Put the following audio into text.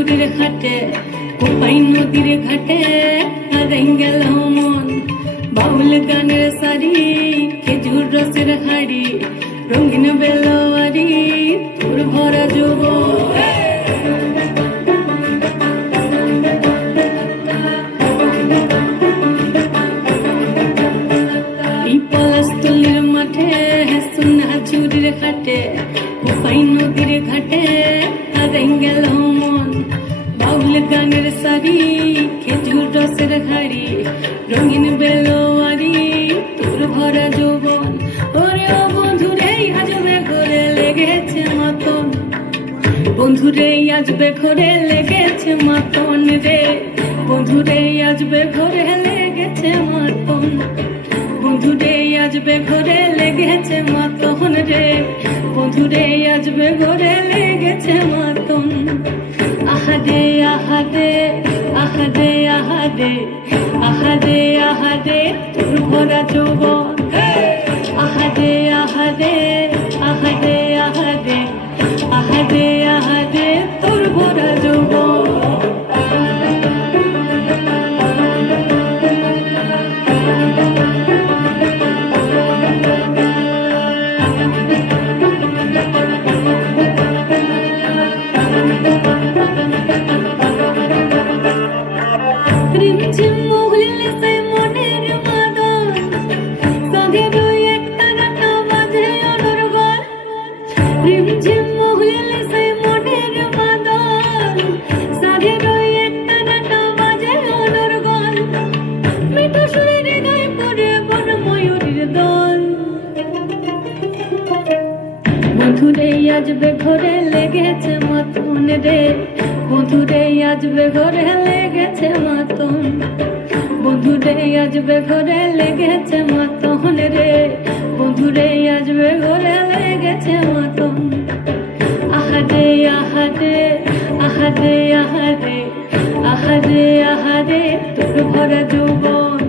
চুরির হাটে কোপাই নদীর ঘাটে হারাই গেল মন বাউল গানের সারি খেজুর রসের হাড়ি রঙিন বেলোয়ারি তোর ভরা যৌবন এই পলাশতলির মাঠে সোনা চুরির হাটে কোপাই নদীর ঘাটে হারাই গেল মন বাউল গানের সারি খেজুর রসের হাড়ি রঙিন বেলোয়ারি তোর ভরা যৌবন ওরে ও বন্ধুরে আজবে ঘরে লেগেছে মাতন বন্ধুরে আজবে ঘরে লেগেছে মাতন রে বন্ধুরে আজবে ঘরে লেগেছে মাতন বন্ধুরে আজবে ঘরে লেগেছে মাতন রে বন্ধুরে আজবে ঘরে লেগেছে মাতন আহাদে আহাদে আহাদে আহাদে আহাদে আহাদে তোর ভরা যৌবন আহাদে আহাদে আহাদে আহাদে আহাদে আহাদে তোর ভরা যৌবন রিমঝিম মহুলে সে মনের মাদন সঙ্গে দুই একটা গাটা বাজে অনর্গল রিমঝিম মহুলে সে মনের মাদন সঙ্গে দুই একটা গাটা বাজে অনর্গল মিঠু সুরে হৃদয় পড়ে বন ময়ূরীর দল বন্ধুরে আজবে ঘরে লেগেছে মাতন রে বন্ধুরে আজবে ঘরে লেগেছে মাতন বন্ধুরে আজবে ঘরে লেগেছে মাতন রে বন্ধুরে আজবে ঘরে লেগেছে মাতন আহাদে আহাদে আহাদে আহাদে আহাদে আহাদে তোর ভরা যৌবন